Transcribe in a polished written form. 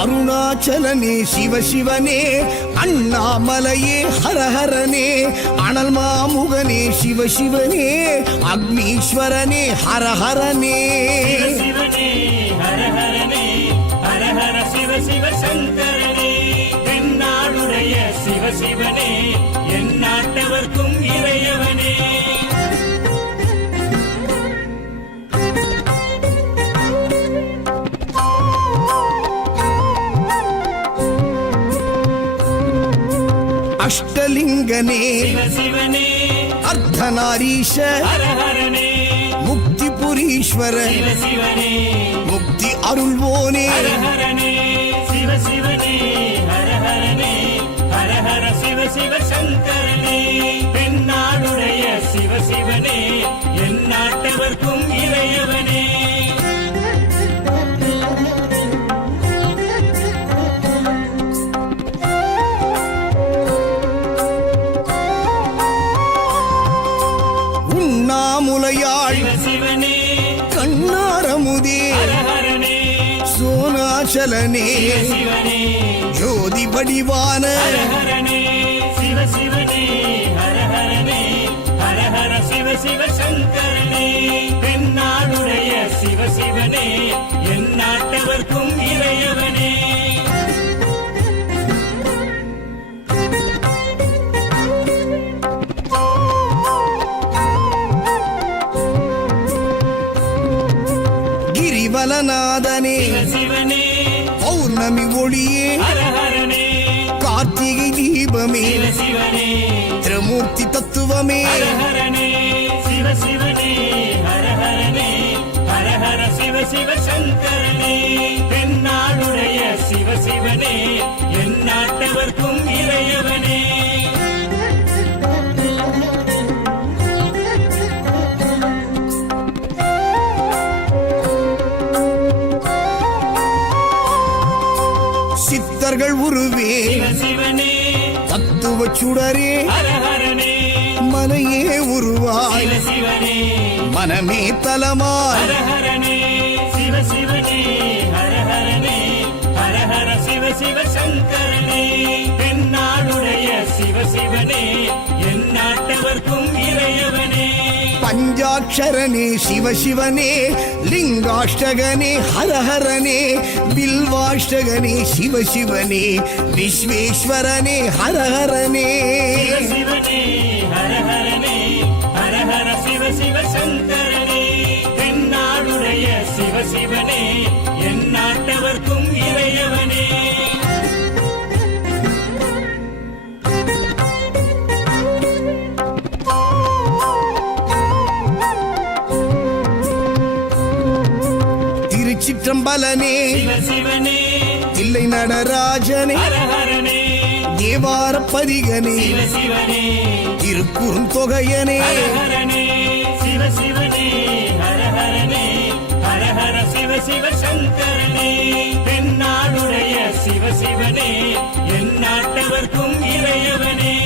அருணாச்சலனே சிவசிவனே, அண்ணாமலையே ஹரஹரனே, அனல் மாமுகனே சிவசிவனே, அக்னீஸ்வரனே ஹரஹரனே. சிவசிவனே ஹரஹரனே, ஹரஹர சிவ சிவ சங்கரனே, தென்னாடுடைய சிவசிவனே, என் நாட்டவர்க்கும் இறையவனே. அஷ்டலிங்கனே சிவசிவனே, அர்த்தநாரீஷ ஹரஹரனே, முக்திபுரீஸ்வர சிவசிவனே, முக்தி அருள்வோனே. ஹரஹரனே சிவசிவனே, ஹரஹரனே, ஹரஹர சிவ சிவ சங்கரனே, தென்னாடுடைய சிவசிவனே, என் நாட்டவர்க்கும் இறையவனே. உண்ணாமுலையாள் சிவசிவனே, கண்ணாரமுதே ஹரஹரனே, சோனாச்சலனே சிவசிவனே, ஜோதி வடிவான ஹரஹரனே சிவசிவனே, ஹரஹரனே, ஹரஹர சிவ சிவ சங்கரனே, தென்னாடுடைய சிவசிவனே, என் நாட்டவர்க்கும் இறையவனே. கிரிவலநாதனே சிவசிவனே, பௌர்ணமி ஒளியே ஹரஹரனே, கார்த்திகை தீபமே சிவசிவனே, திரமூர்த்தி தத்துவமே. ஹரஹரனே சிவசிவனே, ஹரஹரனே, ஹரஹர சிவ சிவ சங்கரனே, தென்னாடுடைய சிவசிவனே, என் நாட்டவர்க்கும் இறையவனே. சித்தர்கள் உருவே சிவசிவனே, தத்துவ சுடரே ஹரஹரனே, மனையே உருவாய் சிவசிவனே, மனமே தலமாய். ஹரஹரனே சிவசிவனே, ஹரஹரனே, ஹரஹர சிவ சிவ சங்கரனே, தென்னாடுடைய சிவசிவனே, என் நாட்டவர்க்கும் இறையவனே. பஞ்சாட்சரனே சிவசிவனே, லிங்காஷ்டகனே ஹரஹரனே, பில்வாஷ்டகனே சிவசிவனே, விஸ்வேஸ்வரனே ஹரஹரனே. சிவசிவனே, ஹரஹரனே, ஹரஹர சிவ சிவ சங்கரனே, தென்னாடுடைய சிவசிவனே, என் நாட்டவர்க்கும் இறையவனே. திருச்சிற்றம்பலனே சிவசிவனே, தில்லை நடராஜனே, ஹரஹரனே, தேவார பதிகனே, சிவசிவனே, திருக்குறுந்தொகையனே. ஹரஹரனே சிவசிவனே, ஹரஹரனே, ஹரஹர சிவ சிவ சங்கரனே, தென்னாடுடைய சிவசிவனே, என் நாட்டவர்க்கும் இறையவனே.